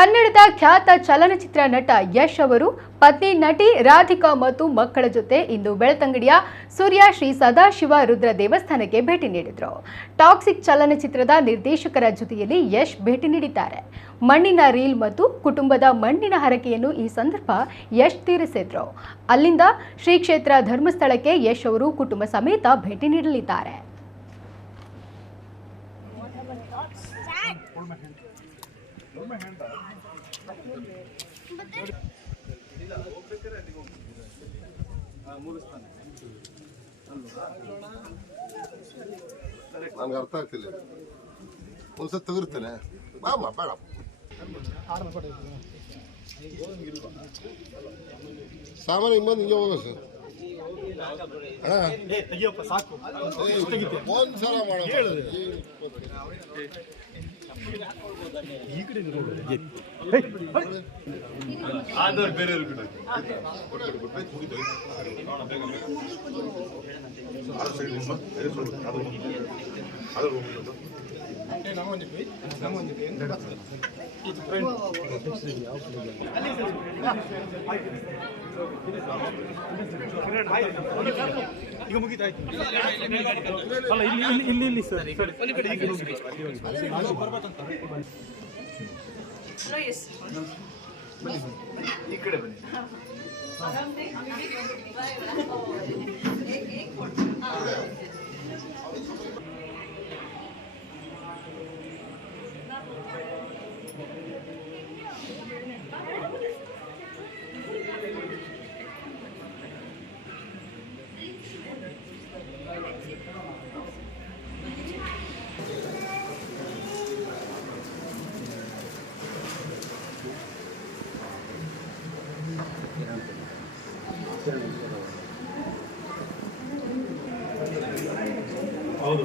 ಕನ್ನಡದ ಖ್ಯಾತ ಚಲನಚಿತ್ರ ನಟ ಯಶ್ ಅವರು ಪತ್ನಿ ನಟಿ ರಾಧಿಕಾ ಮತ್ತು ಮಕ್ಕಳ ಜೊತೆ ಇಂದು ಬೆಳ್ತಂಗಡಿಯ ಸೂರ್ಯ ಶ್ರೀ ಸದಾಶಿವ ರುದ್ರ ದೇವಸ್ಥಾನಕ್ಕೆ ಭೇಟಿ ನೀಡಿದರು. ಟಾಕ್ಸಿಕ್ ಚಲನಚಿತ್ರದ ನಿರ್ದೇಶಕರ ಜೊತೆಯಲ್ಲಿ ಯಶ್ ಭೇಟಿ ನೀಡಿದ್ದಾರೆ. ಮಣ್ಣಿನ ರೀಲ್ ಮತ್ತು ಕುಟುಂಬದ ಮಣ್ಣಿನ ಹರಕೆಯನ್ನು ಈ ಸಂದರ್ಭ ಯಶ್ ತೀರಿಸಿದ್ರು. ಅಲ್ಲಿಂದ ಶ್ರೀ ಕ್ಷೇತ್ರ ಧರ್ಮಸ್ಥಳಕ್ಕೆ ಯಶ್ ಅವರು ಕುಟುಂಬ ಸಮೇತ ಭೇಟಿ ನೀಡಲಿದ್ದಾರೆ. ನನಗೆ ಅರ್ಥ ಆಗ್ತಿಲ್ಲ. ಒಂದ್ಸತಿ ತೆಗಿರ್ತೇನೆ ಬಾಮ ಬೇಡ ಸಾಮಾನ್ಯ ಬಂದು ಹಿಂಗೆ ಹೋಗ ಸರ್ ಒಂದ್ಸಲ ಮಾಡ ಬೇರೆ ಈಗ ಮುಗಿತಾಯ್ತು. ಅಲ್ಲ ಇಲ್ಲಿ ಸರ್ ಈ ಕಡೆ ಬನ್ನಿ. ಹೌದು